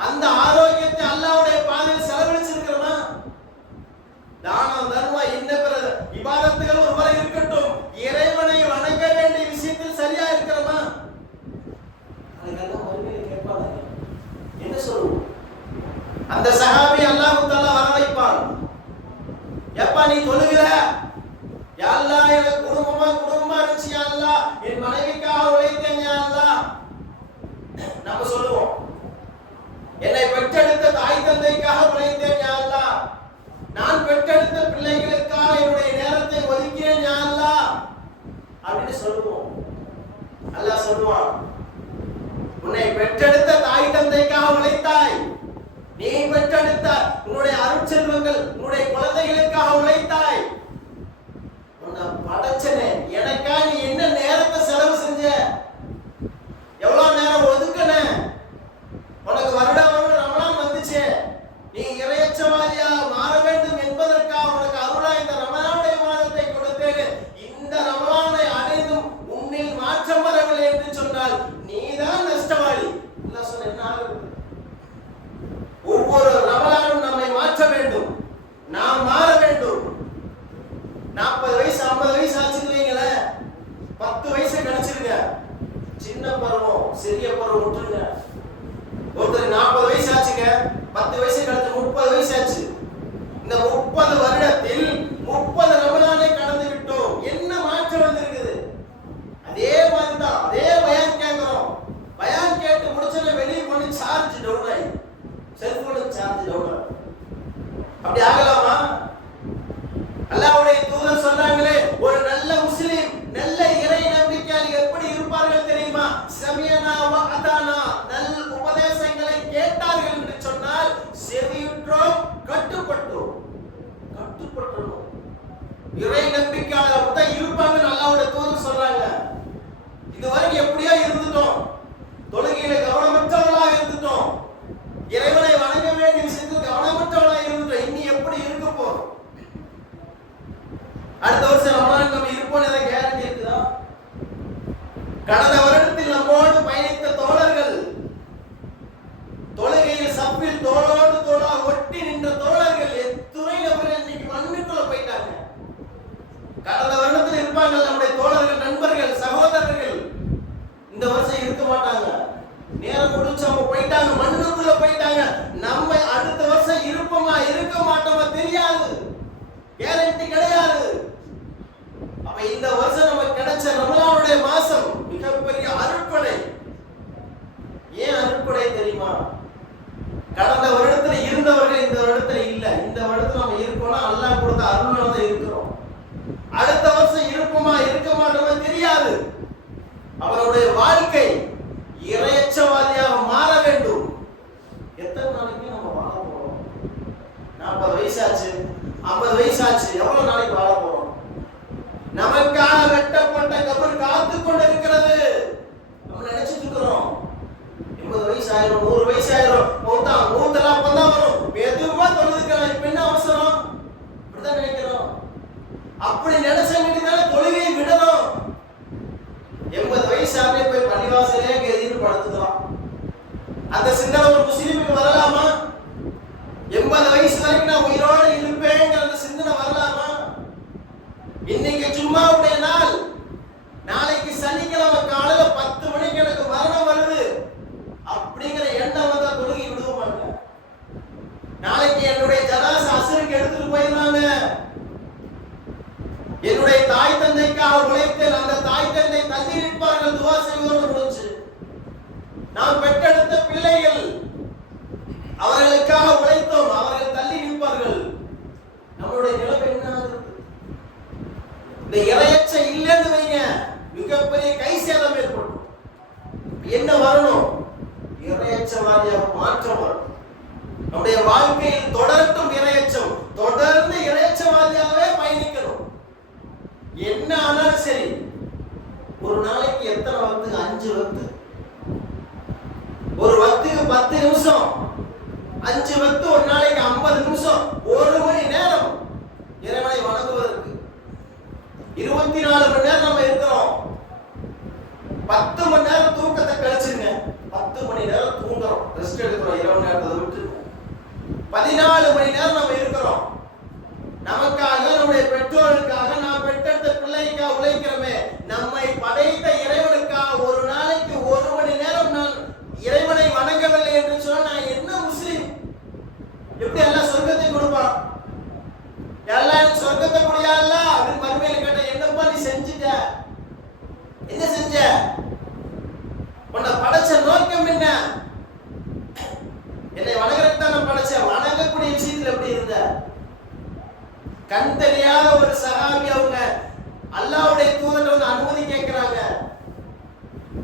அந்த ஆரோக்கியத்தை அல்லாஹ்வுடைய பாதையில் செலவழிச்சிருக்கிறோமா? தானம் தர்மம் இன்ன பிற இபாதத்துகள் ஒரு முறை இருக்கட்டும், இறைவனை வணங்க வேண்டிய விஷயத்தில் சரியா இருக்கிறோமா? அதெல்லாம் மறுமையில கேட்பாங்க. என்ன சொல்லுவோம்? அந்த சஹாபி அல்லாஹ் தஆலா வர வைப்பான். எப்பா நீ தொழுகிற? யா யா அல்லாஹ் எனக்கு குடும்பமா இருந்துச்சு யா அல்லாஹ், என் மனைவிக்காக உழைத்தேன் யா அல்லாஹ். நம்ம சொல்லுவோம், என்னை பெற்றெடுத்த தாய் தந்தைக்காக உழைத்தேன் யா அல்லாஹ், நான் பெற்றெடுத்த பிள்ளைகளுக்காக என்னுடைய நேரத்தை ஒதுக்கினேன் யா அல்லாஹ் அப்படின்னு சொல்லுவோம். அல்லாஹ் சொல்லுவான், உன்னை பெற்றெடுத்த தாய் தந்தைக்காக உழைத்தாய், நீ பெற்றெடுத்த உன்னுடைய அருட்செல்வங்கள் உன்னுடைய குழந்தைகளுக்காக உழைத்தாய். உன்னை படைச்சனே, எனக்கா நீ என்ன நேரத்தை செலவு செஞ்ச, எவ்வளவு நேரம் ஒதுக்கன, உனக்கு வருடம் ரமலான் வந்துச்சு, நீ இறையச்சவாதியா மாற வேண்டும் என்பதற்காக உனக்கு அருளா இந்த ரமலானுடைய மாதத்தை கொடுத்தேன். இந்த ரமலானை அடைந்தும் உன்னில் மாற்றம் வரவில்லை என்று சொன்னால் நீதான் நஷ்டவாளி. அல்லாஹ் சொன்ன என்ன ஆகுது? ஒவ்வொரு ரமலானும் நம்மை மாற்ற வேண்டும், நாம் மாற வேண்டும். 40 வயசு 50 வயசு ஆச்சுன்னு வைங்களேன், 10 வயசு கிடைச்சிருங்க, சின்ன பருவம் சிறிய பருவம் விட்டுருங்க. ஒருத்தர் 40 வயசு ஆச்சுங்க, 10 வயசு கழிச்சு 30 வயசு ஆச்சு. இந்த 30 வருடத்தில் 30 ரமலானை கடந்து விட்டோம். என்ன மாற்றம் வந்திருக்குது? அதே மாதிரி தான், அதே பயான் கேட்கிறோம். பயான் கேட்டு முடிச்சோட வெளியே போன சார்ஜ் டவுன் ஆகி, செல்போனுக்கு சார்ஜ் டவுன் ஆகும். அப்படி ஆகலாமா? அல்லாஹ்வுடைய தூதர் சொன்னாங்களே, ஒரு நல்ல முஸ்லிம், நல்ல இறை நம்பிக்கையாளி எப்படி இருப்பார்கள் தெரியுமா? சமியனா வ அதானா, நல்ல உபதேசங்களை கேட்டார்கள் என்று சொன்னால் செவியுற்றோம், கட்டுப்பட்டோம். இறை நம்பிக்கையாளர் தான் இருப்பாங்க அல்லாஹ்வுடைய தூதர் சொல்றாங்க. இதுவரைக்கும் எப்படியோ இருந்துட்டோம், தொழுகையில கவனமற்றவர்களாக இருந்துட்டோம், இறைவனை வணங்க வேண்டிய விஷயத்தில் கவனமற்றவர்களாக இருந்துட்டோம். இனி எப்படி இருக்க போறோம்? அடுத்த வருஷம் ரமலான் நம்ம இருப்போம், ஏதாவது கேரண்டி இருக்குதா? கடந்த வருடத்தில் நம்மோடு பயணித்த தோழர்கள், தொழுகையில் சப்பில் தோளோடு தோளாக ஒட்டி நின்ற தோழர்கள் எத்துணை நபர்கள் இன்னைக்கு மண்ணுக்குள்ள போயிட்டாங்க. கடந்த வருடத்தில் இருப்பாங்க நம்முடைய தோழர்கள், நண்பர்கள், சகோதரர்கள். இந்த வருஷம் இருக்க மாட்டாங்க, நேரம் முடிச்சு அவங்க போயிட்டாங்க, மண்ணுக்குள்ள போயிட்டாங்க. நம்ம அடுத்த வருஷம் இருப்போமா இருக்க மாட்டோமா தெரியாது, கேரண்டி கிடையாது. அப்ப இந்த வருஷம் நமக்கு கிடைச்ச ரமலானுடைய மாசம் மிகப்பெரிய அருட்கொடை. ஏன் அருட்கொடை தெரியுமா? கடந்த வருடத்துல இருந்தவர்கள் இந்த வருடத்துல இல்ல. இந்த வருடத்துல நம்ம இருக்கோம்னா அல்லாஹ் கொடுத்த அருளால தான் இருக்கிறோம். அடுத்த வருஷம் இருப்போமா இருக்க மாட்டோமா தெரியாது. அவருடைய வாழ்க்கை இறையச்சவாதியாக மாற வேண்டும். எத்தனை நாளைக்கு நம்ம வாழ போறோம்? 40 வயசாச்சு, 50 வயசாச்சு, எவ்வளவு நாளைக்கு வாழ போறோம்? நமக்காக வெட்டப்பட்ட கபர் காத்து கொண்டு இருக்கிறது. நம்ம நினைச்சிட்டு இருக்கிறோம் 80 வயசு ஆயிரும், 100 வயசு ஆயிரும், மூத்தெல்லாம் அப்பதான் வரும், எதுவுமா தொழுதுக்கலாம், இப்ப என்ன அவசரம்? இப்படிதான் நினைக்கிறோம். அப்படி நினைச்சவங்க தொழுகையை விடணும். 80 வயசு ஆகவே போய் பள்ளிவாசலே எதிர்ப்பு படுத்துக்கலாம். அந்த சிந்தனை ஒரு முஸ்லிமுக்கு வரலாமா? 80 வயசு வரைக்கும் நான் உயிரோடு இருப்பேங்கிற அந்த சிந்தனை வரலாமா? இன்னைக்கு ஜும்மாவுடைய நாள், நாளைக்கு சனிக்கிழமை காலையில 10 மணிக்கு எனக்கு மரணம் வருது அப்படிங்கிற எண்ணம் வந்தா தொழுகை விடுவோமாங்க? நாளைக்கு என்னுடைய ஜனாசா அஸ்ருக்கு எடுத்துட்டு போயிருந்தாங்க, என்னுடைய தாய் தந்தைக்காக உழைத்தேன், அந்த தாய் தந்தை தள்ளி நிற்பார்கள், துவா செய்வதோடு முடிச்சு. நாம் பெற்றெடுத்த பிள்ளைகள், அவர்களுக்காக உழைத்தோம், அவர்கள் தள்ளி நிற்பார்கள். நம்மளுடைய நிலைமை என்ன ஆகுது? இந்த இறையச்ச இல்லைன்னு வைங்க, மிகப்பெரிய கை சேதம் ஏற்படும். என்ன வரணும்? இறையச்சவாதியாக மாற்றம் வரும். நம்முடைய வாழ்க்கையில் தொடரட்டும் இறையச்சம், தொடர்ந்து இறையச்சவாதியாகவே பயணிக்கணும். என்ன ஆனாலும் சரி, ஒரு நாளைக்கு எத்தனை வக்து? 5 வக்து. ஒரு வக்துக்கு 10 நிமிஷம், 5 வக்து ஒரு நாளைக்கு 50 நிமிஷம், 1 மணி நேரம் இறைவனை வணங்குவதற்கு 24 மணி நேரம் நம்ம இருக்கிறோம். 10 மணி நேரம் தூக்கத்தை கழிச்சுங்க, 10 மணி நேரம் தூங்குறோம், ரெஸ்ட் எடுக்கிறோம், இரவு நேரத்தை விட்டு 14 மணி நேரம் நம்ம இருக்கிறோம். நமக்காக, நம்முடைய பெற்றோருக்காக, நாம் பெற்றெடுத்த பிள்ளைக்காக உழைக்கிறோமே. நம்மை படைத்த இறைவனுக்காக ஒரு நாளைக்கு 1 மணி நேரம் நான் இறைவனை வணங்கவில்லை என்று சொன்னால் நான் என்ன முஸ்லிம்? எப்படி எல்லாம் சொர்க்கத்தை கொடுப்பான்? எல்லாம் எனக்கு சொர்க்கத்தை முடியாதுல்ல அப்படின்னு மறுமையில கேட்ட, என்னப்பா நீ செஞ்சுட்ட? என்ன செஞ்ச? உன்னை படைச்ச நோக்கம் என்ன? என்னை வணங்குறதுக்கு தான் நான் படைச்சேன். வணங்கக்கூடிய விஷயத்துல எப்படி இருந்த? கண் தெரியாத ஒரு சஹாபி அவங்க அல்லாஹ்வுடைய தூதர் வந்து அனுமதி கேட்கிறாங்க.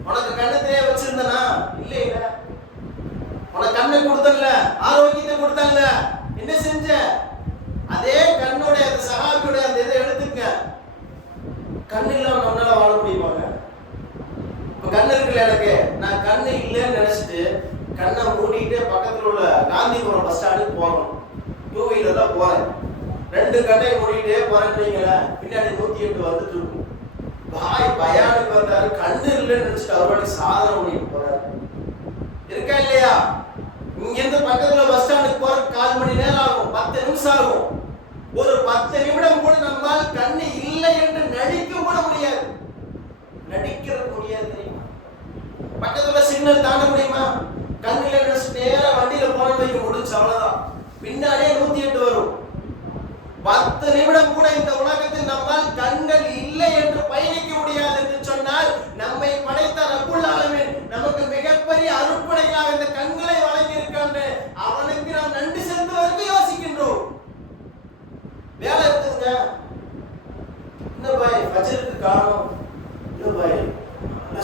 உனக்கு கண்ணு தெரிய வச்சிருந்தனா? இல்ல இல்ல. உனக்கு கண்ணை கொடுத்தல, ஆரோக்கியத்தை கொடுத்தல, என்ன செஞ்ச? அதே கண்ணுடைய அந்த சஹாபியுடைய அந்த இதை எடுத்துக்க. கண்ணு இல்லாம நம்மளால வாழ முடியுமாங்க? இப்ப கண்ணு இருக்குல்ல, எனக்கு நான் கண்ணு இல்லைன்னு நினைச்சிட்டு கண்ணை மூடிட்டு பக்கத்துல உள்ள காந்திபுரம் பஸ் ஸ்டாண்டுக்கு போகணும். 2 வீலர்ல போறேன். 2 கண்ணை மூடிட்டே போறேன்றீங்கள, பின்னாடி 108 வந்துட்டு இருக்கும். பாய் பயானுக்கு வந்தாரு, கண்ணு இல்லைன்னு நினைச்சிட்டு அவரோட சாதனை பண்ணிட்டு போறாரு. இருக்கா இல்லையா? இங்க இருந்து பக்கத்துல பஸ் ஸ்டாண்டுக்கு போற 1/4 மணி நேரம் ஆகும், 10 நிமிஷம் ஆகும். ஒரு 10 நிமிடம் கூட நம்மால் கண்ணு இல்லை என்று நடிக்க கூட முடியாது. நடிக்கிறது முடியாது தெரியுமா? பக்கத்துல சிக்னல் தாண்ட முடியுமா? கண்ணு இல்லைன்னு நேரா வண்டியில போன வைக்க முடிஞ்சு, அவ்வளவுதான். பின்னாடியே 108 வரும். 10 நிமிடம் கூட இந்த உலகத்தில் நம்மால் கண்கள் இல்லை என்று பயணிக்க முடியாது என்று சொன்னால், நம்மை படைத்த ரப்புல் ஆலமீன் நமக்கு மிகப்பெரிய அருட்படையாக இந்த கண்களை வழங்கி இருக்கான். அவனுக்கு நாம் நன்றி செலுத்துவதற்கு யோசிக்கின்றோம். வேலை இருக்குங்க, இந்த பாய் ஃபஜ்ருக்கு காணோம், இந்த பாய்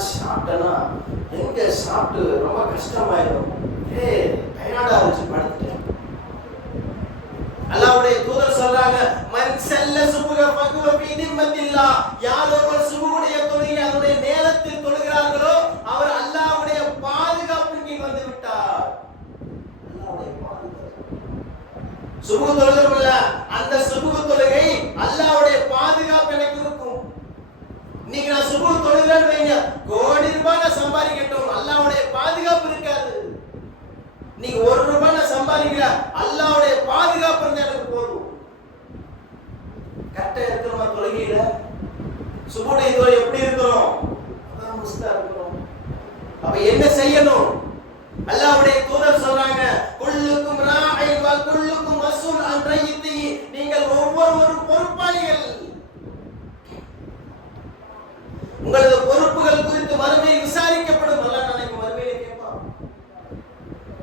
சாப்பிட்டனா எங்க சாப்பிட்டு ரொம்ப கஷ்டமாயிடும், டயர்டா இருந்துச்சு படுத்துட்டேன். அல்லாஹ்வுடைய தூதர் சொல்றாங்க, மன் ஸல்ல சுபஹ ஃபகுவ ஃபீ திம்மத்தில்லாஹ், யார் ஒருவர் சுபஹுடைய தொழுகை அதனுடைய நேரத்தில் தொழுகிறார்களோ அவர் அல்லாஹ்வுடைய பாதுகாப்பின் கீழ் வந்து விட்டார். அல்லாஹ்வுடைய பாதுகாப்பு. சுபஹ் தொழுகிறோம்ல, அந்த சுபஹ் தொழுகை அல்லாஹ்வுடைய பாதுகாப்பு எனக்கு இருக்கும். நீங்க நான் சுபஹ் தொழுகிறேன்னு வைங்க, கோடி ரூபாய் நான் சம்பாதிக்கட்டும், அல்லாஹ்வுடைய பாதுகாப்பு இருக்காது. நீங்க 1 ரூபாய் நான் சம்பாதிக்கிற, அல்லாஹ்வுடைய பாதுகாப்பு இருந்தா எனக்கு போதும். கரெக்டா இருக்கிறோமா தொழுகையில? சுபஹுடைய தொழுகை எப்படி இருக்கிறோம்? அதான் முஸ்தா இருக்கிறோம். அப்ப என்ன செய்யணும்? அல்லாஹ்வுடைய தூதர் சொல்றாங்க, குல்லுக்கும் ராஇன் வ குல்லுக்கும் மஸ்ஊல் அன் ரய்யித்திஹி, நீங்கள் ஒவ்வொருவரும் பொறுப்பாளிகள். உங்களது பொறுப்புகள் குறித்து மறுமையில் விசாரிக்கப்படும். அல்லாஹ் நாளைக்கு மறுமையில கேட்பான்.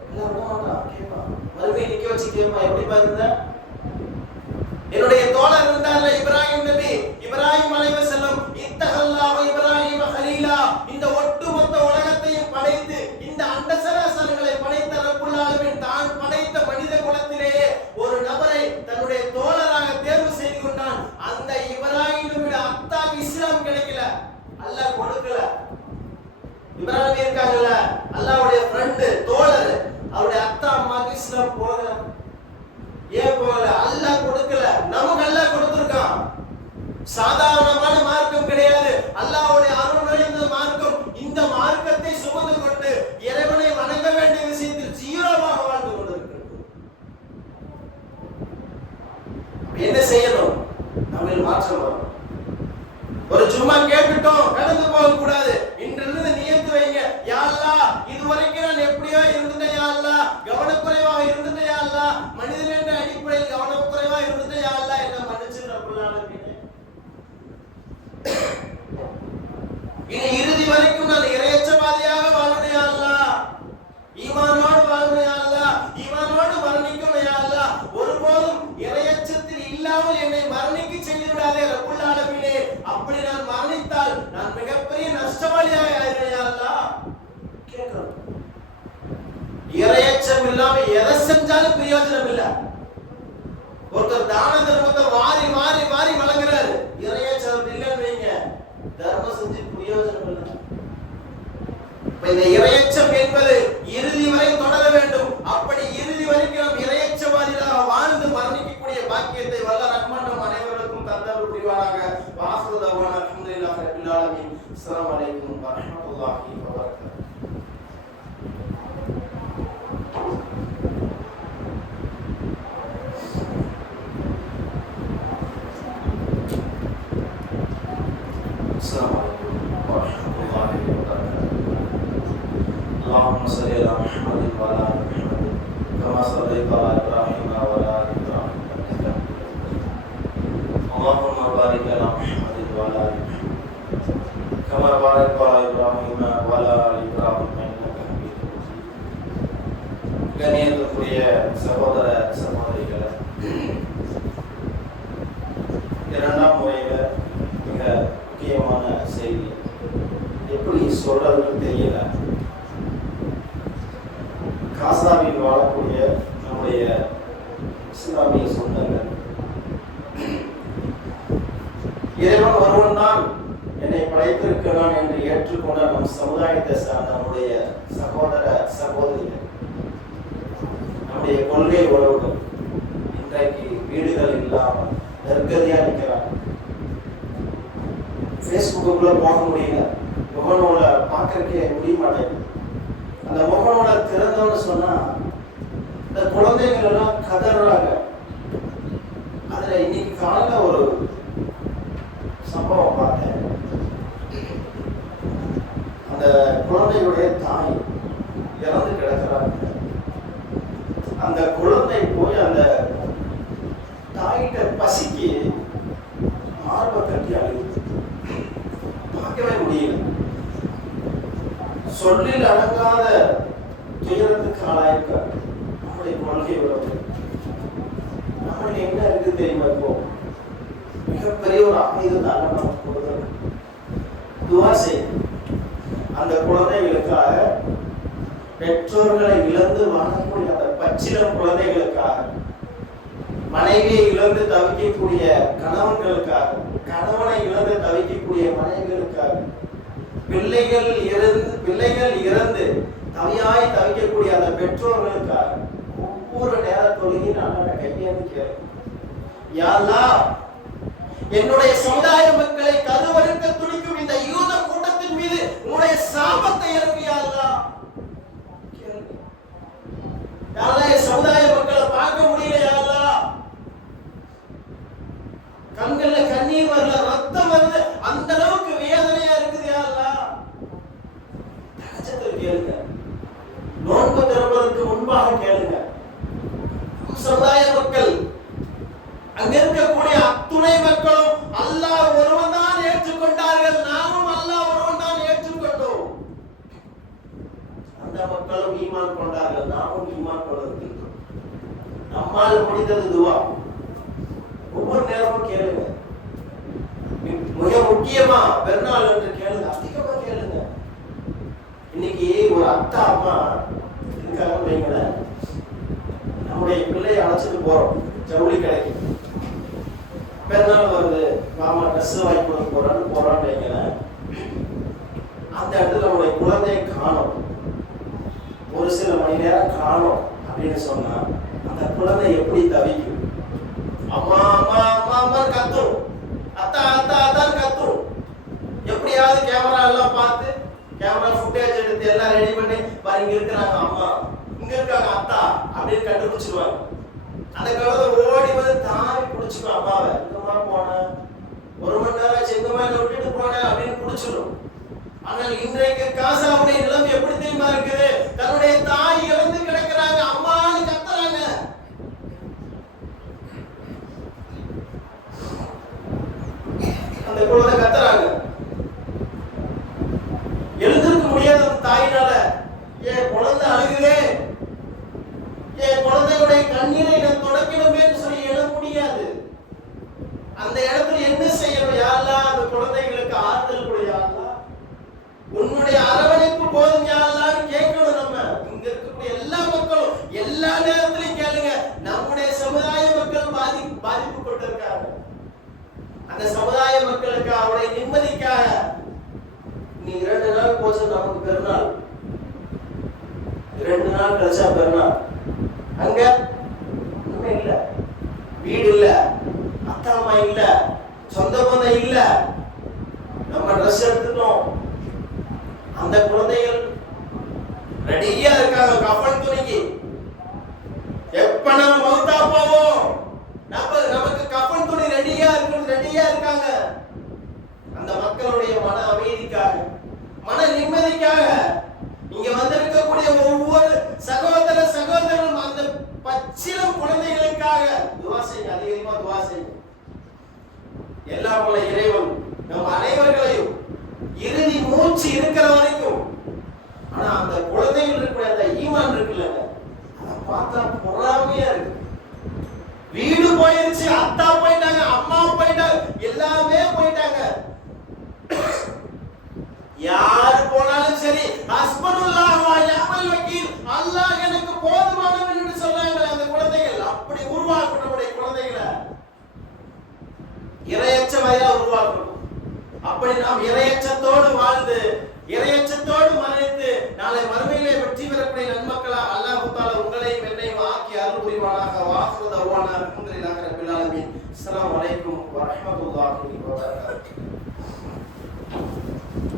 அல்லாஹ் விடமாட்டான், கேட்பான். மறுமையில் நிக்க வச்சு கேட்பான், எப்படி பாருங்க. என்னுடைய தோழர் இருந்தார்ல இப்ராஹிம் நபி, இப்ராஹிம் அலைஹிஸ்ஸலாம், இத்தஹல்லாஹு இப்ராஹிம கலீலா, இந்த ஒட்டுமொத்த உலகத்தையும் படைத்து இந்த அண்டசராசரங்களை படைத்த ரப்புல் ஆலமீன் தான் படைத்த மனித குலத்திலேயே ஒரு நபரை தன்னுடைய தோழராக தேர்வு செய்து கொண்டான். அந்த இப்ராஹிம் நபியோட அத்தாக்கு இஸ்லாம் கிடைக்கல, அல்லாஹ் கொடுக்கல. இப்ராஹிம் இருக்காங்கல்ல, அல்லாஹ்வுடைய ஃப்ரெண்ட் தோழர், அவருடைய அத்தா அம்மாக்கு இஸ்லாம் போகல. ஏன் போகல? அல்லாஹ் கொடுக்கல. நமக்கு அல்லாஹ் கொடுத்திருக்கான். சாதாரணமான மார்க்கம் கிடையாது, அல்லாஹ்வுடைய அருள் நிறைந்த மார்க்கம். இந்த மார்க்கத்தை சுமந்து கொண்டு இறைவனை வணங்க வேண்டிய விஷயத்தில் ஜீரோவாக வாழ்ந்து கொண்டிருக்கிறது. என்ன செய்யணும்? நம்ம மாற்றம் வரும். ஒரு சும்மா கேட்டுட்டோம் கடந்து போக கூடாது. இன்றிலிருந்து நியத்து வைங்க, யா அல்லாஹ் இதுவரைக்கும் நான் எப்படியோ இருந்துட்டேன், யா அல்லாஹ் கவனக்குறைவாக இருந்துட்டேன், யா அல்லாஹ் மனிதன் என்ற அடிப்படையில் கவனக்குறைவாக இருந்துட்டேன், யா அல்லாஹ் என்ன மன்னிச்சிரு ரப்புல் ஆலமீன். இனி இறுதி வரைக்கும் நான் இறையச்சவாதியாக வாழணும் யா அல்லாஹ், ஈமானோடு வாழணும் யா அல்லாஹ், ஈமானோடு மரணிக்கணும் யா அல்லாஹ். ஒருபோதும் இறையச்சத்தில் இல்லாமல் என்னை மரணிக்க செய்து விடாதே ரப்புல் ஆலமீனே. அப்படி நான் மரணித்தால் நான் மிகப்பெரிய நஷ்டவாளியாக ஆகிறேன் யா அல்லாஹ். கேட்கிறோம். இறையச்சம் இல்லாம எதை செஞ்சாலும் பிரயோஜனம் இல்லை. ஒருத்தர் தான தர்மத்தை வாரி வாரி வாரி வழங்குறாரு, இறையச்சம் இல்லைன்னு வைங்க, தர்மம் செஞ்சு பிரயோஜனம் இல்லை. இந்த இறையச்சம் என்பது இறுதி வரை தொடர வேண்டும். அப்படி இறுதி வரைக்கும் நாம் இறையச்சவாதிகளாக வாழ்ந்து மரணிக்கக்கூடிய பாக்கியத்தை வல்ல ரஹ்மான் நம் அனைவருக்கும் தந்தருள் புரிவானாக. வாஹிரு தஅவானா அல்ஹம்துலில்லாஹி ரப்பில் ஆலமீன். அஸ்ஸலாமு அலைக்கும் வரஹ்மத்துல்லாஹி வபரகாத்துஹு. السلام عليكم ورحمة الله وبركاته. اللهم صل على محمد وعلى آل محمد كما صليت على إبراهيم وعلى آل إبراهيم إنك حميد مجيد. சகோதர சகோதரிகளை, இரண்டாம் முறையில் மிக முக்கியமான செய்தி எப்படி சொல்றதுன்னு தெரியல. காசாவில் வாழக்கூடிய நம்முடைய இஸ்லாமிய சொந்தங்கள், இறைவன் ஒருவன் தான் என்னை படைத்திருக்கிறான் என்று ஏற்றுக்கொண்ட நம் சமுதாயத்தை சார்ந்த நம்முடைய சகோதர சகோதரிகள், நம்முடைய கொள்கை உறவுகள் இன்றைக்கு வீடுகள் இல்லாமல் நெருக்கடியா நிற்கிறாங்க. ஃபேஸ்புக்குள்ள போக முடியல, முகநூல பார்க்கறக்கே முடிய மாட்டேங்குது. அந்த முகநூல திறந்தோன்னு சொன்னா இந்த குழந்தைகள் எல்லாம் கதறாங்க. அதுல இன்னைக்கு காலையில ஒரு சம்பவம் பார்த்தேன். அந்த குழந்தையுடைய தாய் இறந்து கிடக்கிறாங்க. அந்த குழந்தை போய் அந்த தாயிட்ட பசிக்கு மார்பை கட்டி அழுகுது. பார்க்கவே முடியல. சொல்லில் அடங்காத துயரத்துக்கு ஆளாயிருக்காங்க நம்முடைய கொள்கை உறவு. நம்மளுக்கு என்ன இருக்கு தெரியுமா? இப்போ மிகப்பெரிய ஒரு அமைதி தான் நமக்கு கொடுக்குறது. துவா செய்யும். அந்த குழந்தைகளுக்காக, பெற்றோர்களை இழந்து வாழக்கூடிய அந்த பச்சிளம் குழந்தைகளுக்காக, மனைவியை இழந்து தவிக்கக்கூடிய கணவன்களுக்காக, கணவனை இழந்து தவிக்கக்கூடிய மனைவிகளுக்காக, பிள்ளைகள் இறந்து தவியாய் தவிக்கக்கூடிய அந்த பெற்றோர்களுக்காக ஒவ்வொரு நேரத்தொழுகி நான் கையேந்து கேட்கிறேன், யா அல்லாஹ், என்னுடைய சமுதாய மக்களை கருவறுக்க துடிக்கும் இந்த யூத கூட்டத்தின் மீது உன்னுடைய சாபத்தை இறங்கு யா அல்லாஹ். யா அல்லாஹ், என் சமுதாய மக்களை பார்க்க முடியல யா அல்லாஹ். கண்கள்ல கண்ணீர் வரல, ரத்தம் வருது, அந்த அளவுக்கு வேதனையா இருக்குது யா அல்லாஹ். தகஜத்தில் கேளுங்க, நோன்பு திறப்பதற்கு முன்பாக கேளுங்க. சமுதாய மக்கள், அங்க இருக்கக்கூடிய அத்துணை மக்களும் அல்லாஹ் ஒருவன் தான் ஏற்றுக்கொண்டார்கள். நாமும் அல்லாஹ் ஒருவன் தான் ஏற்றுக்கொண்டோம். அந்த மக்களும் ஈமான் கொண்டார்கள், நாமும் ஈமான் கொண்டிருக்கிறோம். நம்மால் முடிந்தது துவா. ஒவ்வொரு நேரமும் கேளுங்க. மிக முக்கியமா பெருநாள் என்று கேளுங்க, அதிகமா கேளுங்க. இன்னைக்கு ஒரு அத்தா அம்மா இருக்காங்க, நம்முடைய பிள்ளையை அழைச்சிட்டு போறோம் ஜவுளி கடைக்கு. பெருநாள் வருது, மாமா ட்ரெஸ் வாங்கி கொடுக்க போறான்னு வைக்கிறேன். அந்த இடத்துல நம்முடைய குழந்தையை காணும், ஒரு சில மணி நேரம் காணும் அப்படின்னு சொன்னா அந்த குழந்தை எப்படி தவிக்கும்? அம்மா அம்மா அம்மா அம்மா கத்தும், அத்தா அத்தா அத்தான் கத்தும். எப்படியாவது கேமரா எல்லாம் பார்த்து, கேமரா ஃபுட்டேஜ் எடுத்து எல்லாம் ரெடி பண்ணி பாரு, இங்க இருக்கிறாங்க அம்மா, இங்க இருக்காங்க அத்தா அப்படின்னு கண்டுபிடிச்சிருவாங்க. அந்த குழந்தை ஓடி வந்து தாவி பிடிச்சிக்கும் அம்மாவை. எங்கம்மா போன, ஒரு மணி நேரம் எங்கம்மா விட்டுட்டு போனேன் அப்படின்னு பிடிச்சிடும். ஆனால் இன்றைக்கு காசாவுடைய நிலைமை எப்படி தெரியுமா இருக்குது? தன்னுடைய தாய் இறந்து கிடக்கிறாங்க, அம்மான்னு கத்துறாங்க. அந்த குழந்தை கத்துறாங்க, எழுந்திருக்க முடியாத அந்த தாயினால. என் குழந்தை அழுகுதே, என் குழந்தையுடைய கண்ணீரை நான் தொடக்கணுமே சொல்லி எழ முடியாது. அந்த இடத்துல என்ன செய்யணும்? யா அல்லாஹ், அந்த குழந்தைகளுக்கு ஆறுதல் கொடு யா அல்லாஹ், உன்னுடைய அரவணைப்பு போதும் யா அல்லாஹ்னு கேட்கணும். நம்ம இங்க இருக்கக்கூடிய எல்லா மக்களும் எல்லா நேரத்திலையும் கேளுங்க. நம்முடைய சமுதாய மக்கள் பாதிக்கப்பட்டிருக்காங்க. அந்த சமுதாய மக்களுக்கு அவருடைய நிம்மதிக்காக நீ 2 நாள் போச்சு, நமக்கு பெருநாள், 2 நாள் கழிச்சா பெருநாள். அங்க ஒண்ணுமே இல்ல, வீடு இல்ல, அத்தா அம்மா இல்ல, சொந்த பந்தம் இல்ல. நம்ம ட்ரெஸ் எடுத்துட்டோம், அந்த குழந்தைகள் ரெடியா இருக்காங்க கஃன் துணிக்கு. எப்ப நம்ம மௌத்தா போவோம், நமக்கு கஃன் துணி ரெடியா இருக்காங்க. அந்த மக்களுடைய மன அமைதிக்காக, மன நிம்மதிக்காக இங்க வந்திருக்கக்கூடிய ஒவ்வொரு சகோதர சகோதரரும் அந்த பச்சிளம் குழந்தைகளுக்காக துவா செய்யுங்க, அதிகமா துவா செய்யுங்க. எல்லாம் உள்ள இறைவன் நம் அனைவர்களையும் இறுதி மூச்சு இருக்கிற வரைக்கும், ஆனா அந்த குழந்தைகள் இருக்கிற அந்த ஈமான் இருக்குல்ல, பார்த்தா பொறாமையா இருக்கு. வீடு போயிருச்சு, அத்தா போயிட்டாங்க, அம்மா போயிட்டாங்க, எல்லாமே போயிட்டாங்க. யாரு போனாலும் சரி, ஹஸ்பனுல்லாஹ் வ நிஅமல் வக்கீல், அல்லாஹ் எனக்கு போதுமானவன் என்று சொல்றாங்க அந்த குழந்தைகள். அப்படி உருவாக்கணும் நம்முடைய குழந்தைகளை, இறையச்சமையா உருவாக்கணும். அப்படி நாம் இறையச்சத்தோடு வாழ்ந்து இறையச்சத்தோடு மரணித்து நாளை மறுமையிலே வெற்றி பெறக்கூடிய நன்மக்களா அல்லாஹ் தஆலா உங்களையும் என்னையும் ஆக்கி அருள் புரிவானாக. வாஹிரு தஅவானா அல்ஹம்துலில்லாஹி ரப்பில் ஆலமீன். அஸ்ஸலாமு அலைக்கும் வ ரஹ்மத்துல்லாஹி வ பரகாத்துஹு.